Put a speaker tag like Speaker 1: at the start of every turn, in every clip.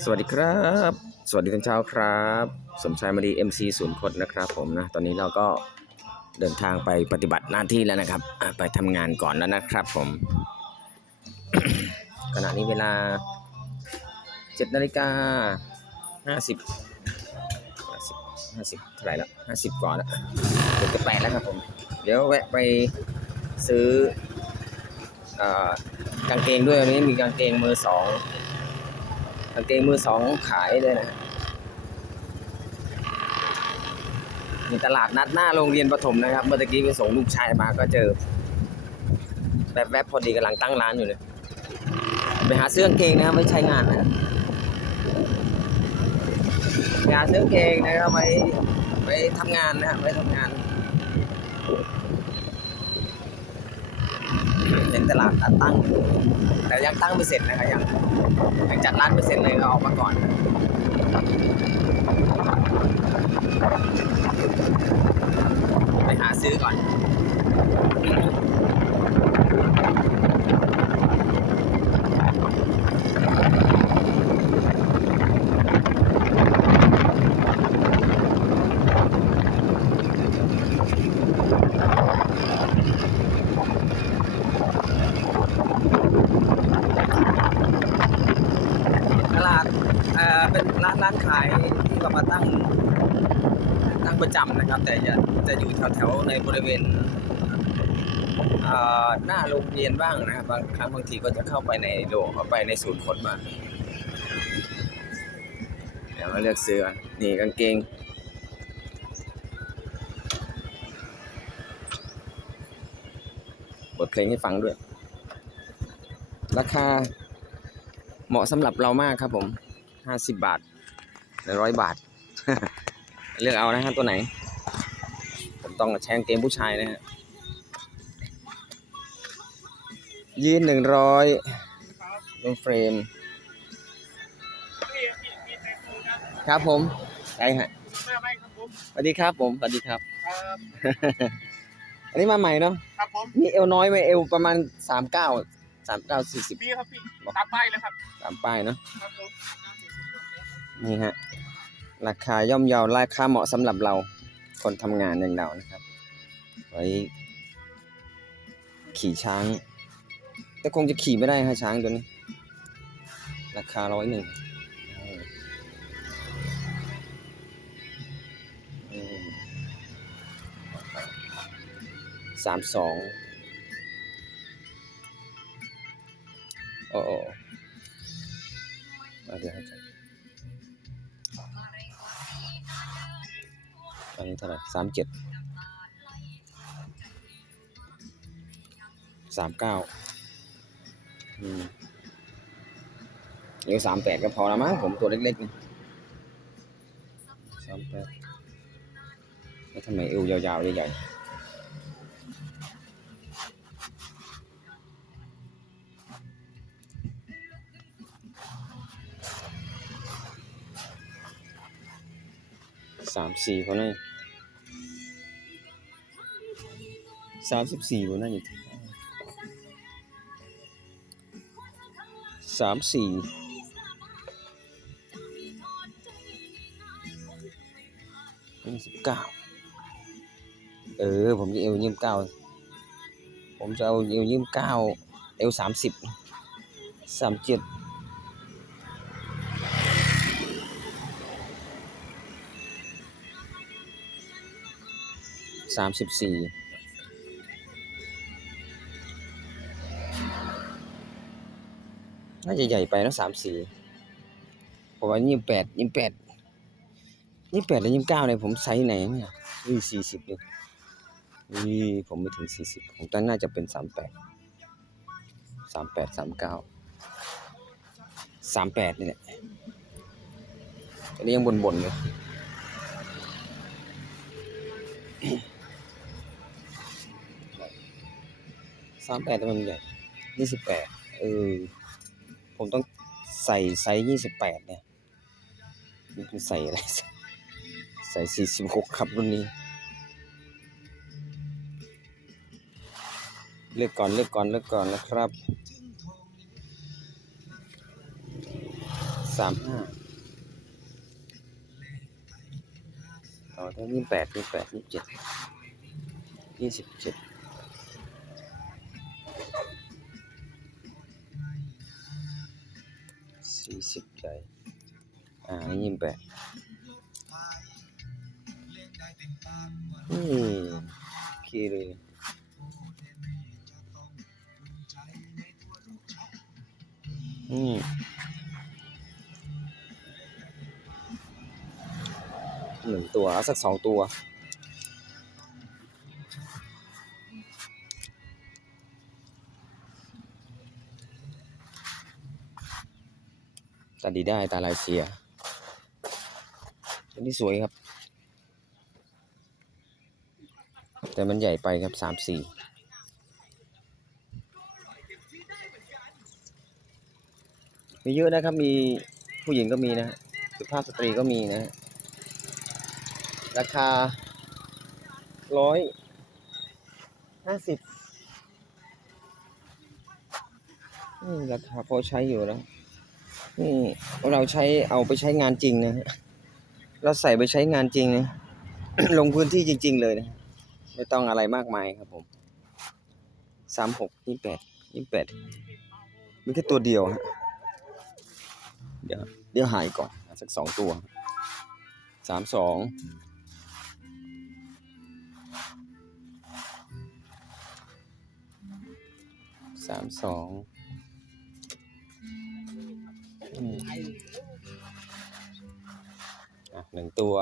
Speaker 1: สวัสดีครับ สวัสดีตอนเช้าครับ สมชายมาดี MC ศูนย์คดนะครับผมนะ ตอนนี้เราก็เดินทางไปปฏิบัติหน้าที่แล้วนะครับ ไปทำงานก่อนแล้วนะครับผม ขณะนี้เวลา7นาฬิกา50 50 50เท่าไหร่แล้ว50ก่อนแล้วเดี๋ยวจะแปดแล้วครับผม เดี๋ยวแวะไปซื้ออกางเกงด้วยวันนี้มีกางเกงมือสอง กางเกงมือสองขายเลยนะมีตลาดนัดหน้าโรงเรียนประถมนะครับ เมื่อกี้ไปส่งลูกชายมาก็เจอแวบๆพอดีกำลังตั้งร้านอยู่เลยไปหาซื้อกางเกงนะครับไว้ใช้งานนะครับไปหาซื้อกางเกงนะครับไว้ไว้ทำงานนะครับไว้ทำงาน เป็นตลาดนัดตั้ง แต่ยังตั้งไม่เสร็จนะครับยังหลังจากร้านไม่เสร็จเลยเอาออกมาก่อนไปหาซื้อก่อน ตลาดเอ่อเป็น ร้านร้านขายที่เรามาตั้งตั้งประจำนะครับ แต่จะจะอยู่แถวๆในบริเวณหน้าโรงเรียนบ้างนะครับบางครั้งบางทีก็จะเข้าไปในโรงเข้าไปในศูนย์คนมาเดี๋ยวมาเลือกซื้อก่อนนี่กางเกงบทเพลงให้ฟังด้วย ราคาเหมาะสำหรับเรามากครับผมห้าสิบบาท หรือร้อยบาท เลือกเอานะฮะตัวไหน ผมต้องแชงเกมผู้ชายนะฮะยีนหนึ่งร้อยลงเฟรม ครับผมใช่ฮะ
Speaker 2: มาไหมครับผม
Speaker 1: สวัสดีครับผม สวัสดีครับ
Speaker 2: ครับ
Speaker 1: อันนี้มาใหม่เนาะ
Speaker 2: ครับผม
Speaker 1: นี่เอวน้อยไหมเอวประมาณสามเก้าสามเก้าสี่สิบ
Speaker 2: พี่ครับพี่ตามป้ายแล้วครับ
Speaker 1: สามป้ายเนาะ
Speaker 2: ครับผม
Speaker 1: นี่ฮะ ราคาย่อมเยาราคาเหมาะสำหรับเราคนทำงานอย่างเรานะครับ ไว้ ขี่ช้าง แต่คงจะขี่ไม่ได้ฮะช้างตัวนี้ ราคาร้อยหนึ่งสามสอง สามเจ็ดสามเก้าอืมเดี๋ยวสามแปดก็พอแล้วมั้งผมตัวเล็กๆนี่สามแปดแล้วทำไมเอวยาวๆใหญ่ๆสามสี่เขาเนี่ย สามสิบสี่เขาน่าจะถึงสามสี่ยี่สิบเก้าเออ ผมจะเอวยี่สิบเก้าผมจะเอาเอวยี่สิบเก้าเอวสามสิบสามเจ็ดสามสิบสี่ น่าจะใหญ่ไปนะสามสี่ผมว่ายี่สิบแปดยี่สิบแปดยี่สิบแปดและยี่สิบเก้าเนี่ยผมไซส์ไหนเนี่ยนี่สี่สิบเลยนี่ผมไม่ถึงสี่สิบผมตั้งน่าจะเป็นสามแปดสามแปดสามเก้าสามแปดนี่แหละอันนี้ยังบนๆเลยสามแปดทำไมมันใหญ่ยี่สิบแปดเออ ผมต้องใส่ไซส์ยี่สิบแปดเนี่ยนี่คือใส่อะไร ใส่สี่สิบหกครับรุ่นนี้ เลือกก่อนเลือกก่อนเลือกก่อนนะครับสามห้าต่อทั้งยี่แปดยี่แปดยี่เจ็ดยี่สิบเจ็ด สี่สิบใจ อ่ายี่แปดนี่โอเคเลยนี่หนึ่งตัว สักสองตัว ตาดีได้ตาลายเสียตัวนี้สวยครับ แต่มันใหญ่ไปครับสามสี่มีเยอะนะครับ มีผู้หญิงก็มีนะสุภาพสตรีก็มีนะ ราคาร้อยห้าสิบราคาพอใช้อยู่แล้ว นี่เราใช้เอาไปใช้งานจริงนะเราใส่ไปใช้งานจริงนะลงพื้นที่จริง ๆ เลยนะไม่ต้องอะไรมากมายครับผมสามหกยี่แปดยี่แปดมีแค่ตัวเดียวฮะเดี๋ยวเดี๋ยวหายก่อนเอาสักสองตัวสามสองสามสอง หนึ่งตัว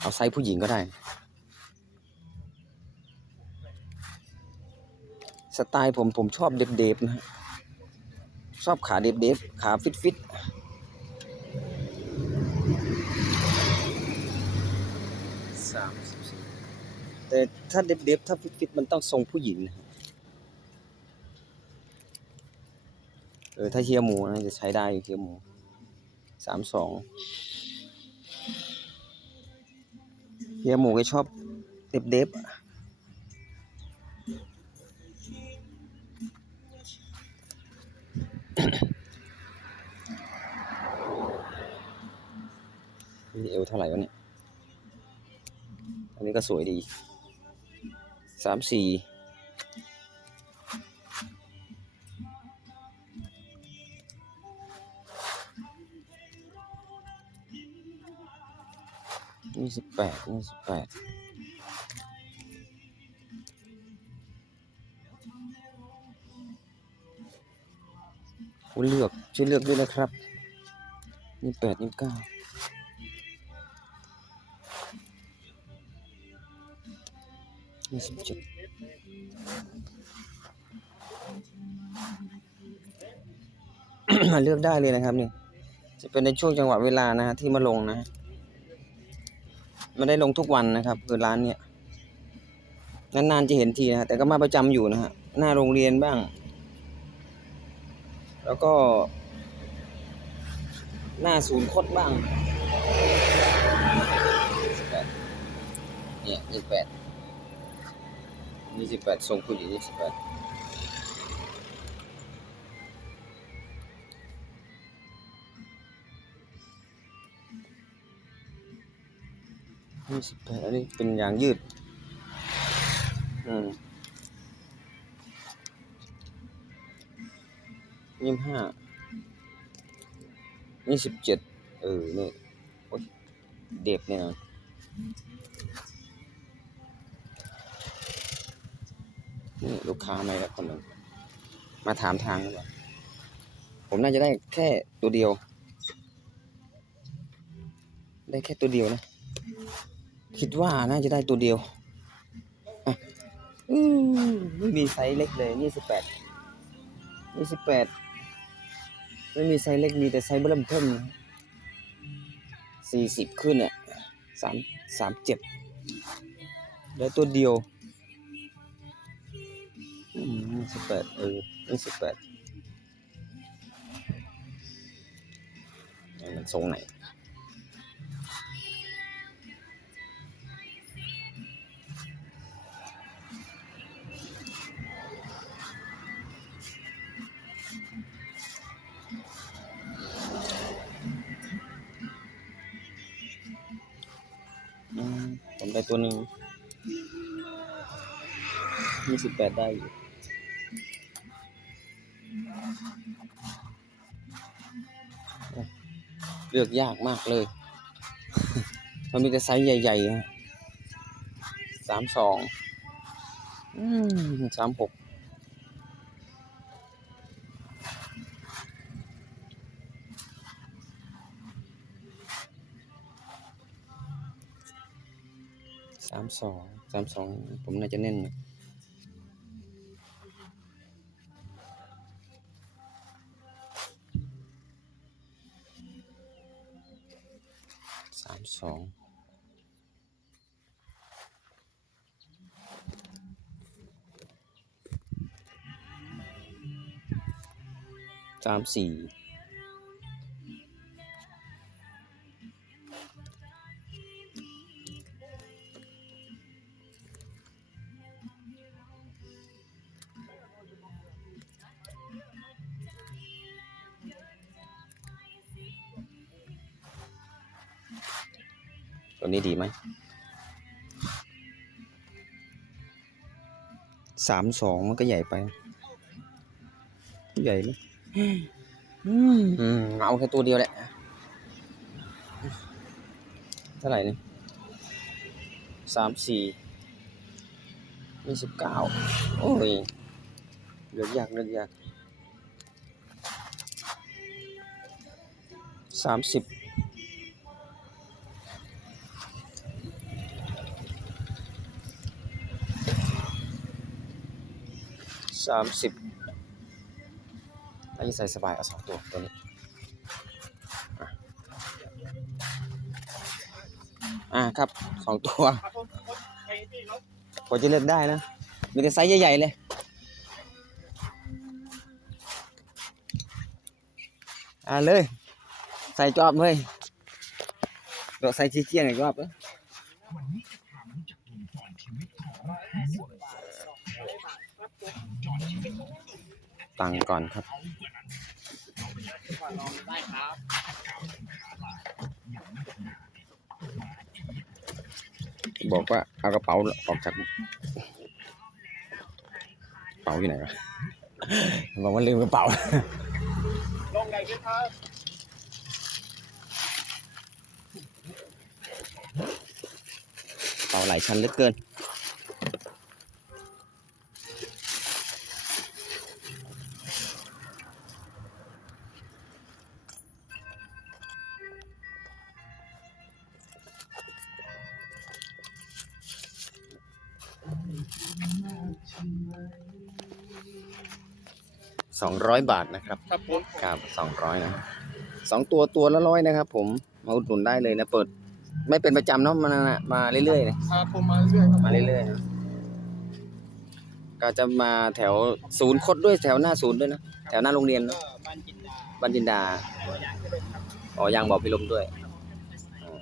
Speaker 1: เอาไซส์ผู้หญิงก็ได้ สไตล์ผมผมชอบเดฟๆนะฮะชอบขาเดฟๆขาฟิตฟิตสามสิบสี่แต่ถ้าเดฟๆถ้าฟิตฟิตมันต้องทรงผู้หญิงนะฮะ เออถ้าเฮียหมูนะจะใช้ได้อยู่เฮียหมูสามสองเฮียหมูก็ชอบเด็บเด็บนี่เอวเท่าไหร่วะเนี่ย อันนี้ก็สวยดีสามสี่ แปดยี่สิบแปดคุณเลือกช่วยเลือกด้วยนะครับยี่แปดยี่เก้ายี่สิบเจ็ดมาเลือกได้เลยนะครับนี่จะเป็นในช่วงจังหวะเวลานะฮะที่มาลงนะฮะ ไม่ได้ลงทุกวันนะครับ คือร้านเนี้ยนานๆจะเห็นทีนะแต่ก็มาประจำอยู่นะฮะหน้าโรงเรียนบ้าง แล้วก็ หน้าศูนย์คดบ้างเนี่ยยี่สิบแปดยี่สิบแปดทรงผู้หญิงยี่สิบแปด ยี่สิบแปดอันนี้เป็นยางยืด อืมยี่สิบห้ายี่สิบเจ็ดเออนี่โอ๊ยเด็บเนี่ยนะนี่ลูกค้าไหมาแล้วคนหนึ่งมาถามทางดีกว่าผมน่าจะได้แค่ตัวเดียว ได้แค่ตัวเดียวนะ คิดว่าน่าจะได้ตัวเดียวอืมไม่มีไซส์เล็กเลยยี่สิบแปดยี่สิบแปดไม่มีไซส์เล็กมีแต่ไซส์เบิ่มเทิมสี่สิบขึ้นอะสามสามเจ็ดแล้ตัวเดียวยี่สิบแปดเออยี่สิบแปดมันทรงไหน ผมได้ตัวหนึ่งยี่สิบแปดได้อยู่โอ้เลือกยากมากเลย มันมีแต่ไซส์ใหญ่ๆฮะสามสองอืมสามหก สามสองสามสองผมน่าจะเน้นนะสามสองสามสี่ ตัวนี้ดีไหมสามสองมันก็ใหญ่ไป ใหญ่เลยอืมอืมเอาแค่ตัวเดียวแหละ เท่าไหร่นี่สามสี่ยี่สิบเก้าโอ้ยเลือกยากเลือกยากสามสิบ สามสิบอันนี้ใส่สบายเอาสองตัวตัวนี้อะอ่าครับสองตัวพอจะเลือกได้นะ มีแต่ไซส์ใหญ่ ๆ เลยอ่าเลย ใส่จอบเลยเดี๋ยวใส่ชี้เจียงอีกรอบนะ ตังก่อนครับ
Speaker 2: บ
Speaker 1: อกว่าเอากระเป๋าออกจากกระเป๋าอยู่ไหนวะบอกว่าลืมกระเป๋า
Speaker 2: ลงไหมครับ
Speaker 1: กระเป๋าหลายชั้นเหลือเกิน สองร้อยบาทนะครับ
Speaker 2: ครับผม
Speaker 1: ครับสองร้อยนะสองตัวตัวละร้อยนะครับ ผมมาอุดหนุนได้เลยนะเปิด ไม่เป็นประจำเนาะมันนะมาเรื่อยๆนะ
Speaker 2: ครับผมมาเรื่อยครับ
Speaker 1: มาเรื่อยๆนะก็จะมาแถวศูนย์คดด้วยแถวหน้าศูนย์ด้วยนะแถวหน้าโรงเรียน
Speaker 2: ก็
Speaker 1: เนอะ
Speaker 2: บ้านจินดา
Speaker 1: บันจินดา
Speaker 2: ตัวอย่างที่เป็นครับ
Speaker 1: อ๋อยางบอกพิลมด้วยอ่า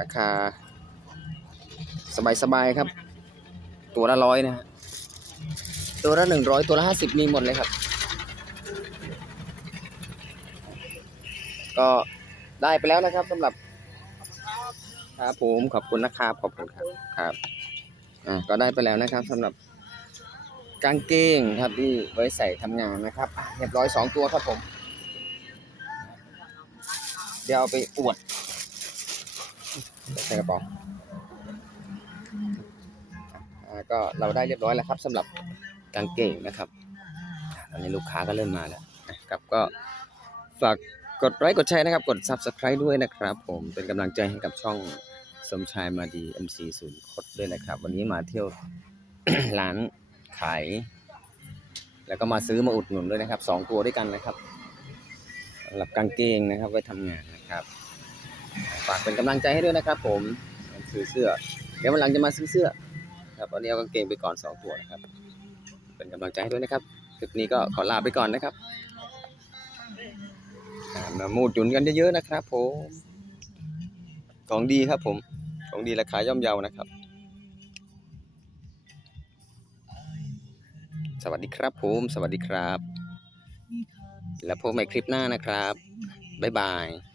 Speaker 1: ราคา สบายๆครับ ตัวละร้อยนะฮะ ตัวละหนึ่งร้อยตัวละห้าสิบมีหมดเลยครับ ก็ได้ไปแล้วนะครับสำหรับครับผมขอบคุณนะครับขอบคุณครับครับอ่าก็ได้ไปแล้วนะครับสำหรับกางเกงครับที่ไว้ใส่ทำงานนะครับเรียบร้อยสองตัวครับผม เดี๋ยวเอาไปอวดใส่กระเป๋าอ่าก็เราได้เรียบร้อยแล้วครับสำหรับ กางเกงนะครับตอนนี้ลูกค้าก็เริ่มมาแล้วนะครับก็ฝากกดไลค์กดแชร์นะครับ กด subscribe ด้วยนะครับ ผมเป็นกำลังใจให้กับช่องสมชายมาดี MC ศูนย์คดด้วยนะครับ วันนี้มาเที่ยวร้านขายแล้วก็มาซื้อมาอุดหนุนด้วยนะครับสองตัวด้วยกันนะครับสำหรับกางเกงนะครับ ไว้ทำงานนะครับฝากเป็นกำลังใจให้ด้วยนะครับ ผมซื้อเสื้อเดี๋ยววันหลังจะมาซื้อเสื้อ ครับวันนี้เอากางเกงไปก่อนสองตัวนะครับ เป็นกำลังใจให้ด้วยนะครับคลิปนี้ก็ขอลาไปก่อนนะครับอ่ามามูดหยุนกันเยอะๆนะครับผมของดีครับผมของดีราคาย่อมเยานะครับ สวัสดีครับผม สวัสดีครับ แล้วพบใหม่คลิปหน้านะครับ บ๊ายบาย